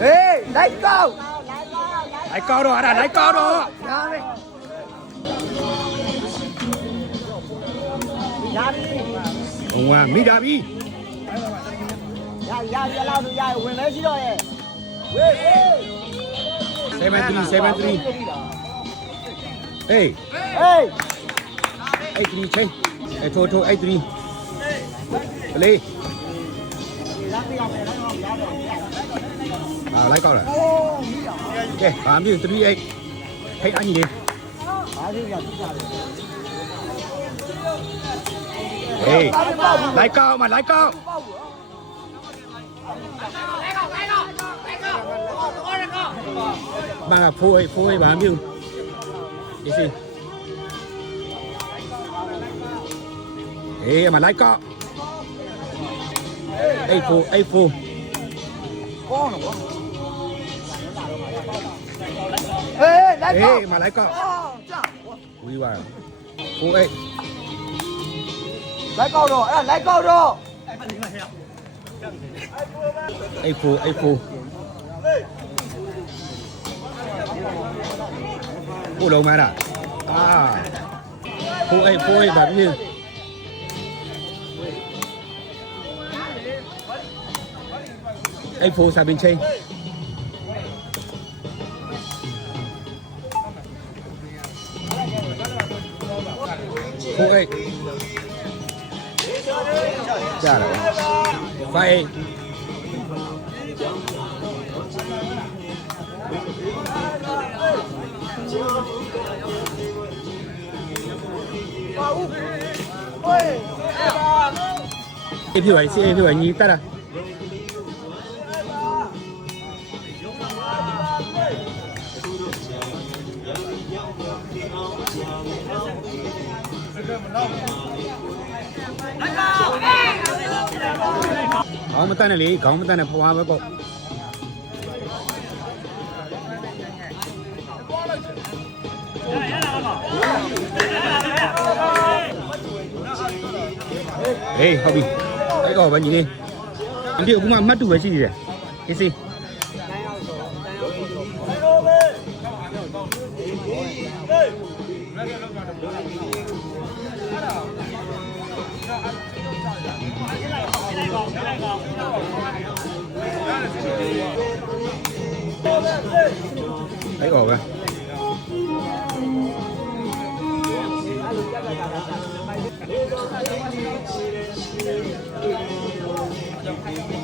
เฮ้ยไล่เก้า ไล่เก้าดอกอะไรไล่เก้าดอก ยาเลยยาดิ ဟိုကမိတာပြီ ยาလောက်လို့ရဝင်လဲရှိတော့ရဲ့ဝေး73 73 hey ဟေး 83 change ထိုး83ကလေးလိုက်ကောက်လားကဲဘာမျိုး38ဟိတ်အညီလေးဟေးလိုက်ကောက်မလိုက်ကောက်ဘာဖိုးဘာမျိုးဒီစီဟေးမလိုက်ကောက်84ကောင်းတော့ကွာဟေးလိုက်ကော ဟေးမလိုက်ကောက် ကြာ ဝီးပါ48လိုက်ကောတော့အဲ့လိုက်ကောတော့84ကိုလုံးမလား48ဘာမျိုး84စာပင်ချင်း48ကြားတယ်58အေးပြပါစီအေးပြပါညီတက်တာခေါင်းမတန်းနဲ့လေခေါင်းမတန်းနဲ့ဖွာပဲပေါ့ဟေးဟုတ်ပြီအဲ့တော့ဗညီလေးအန်တီအခုမှမှတ်တူပဲရှိနေတယ်အေးစီအဲ့တော့ပဲဟ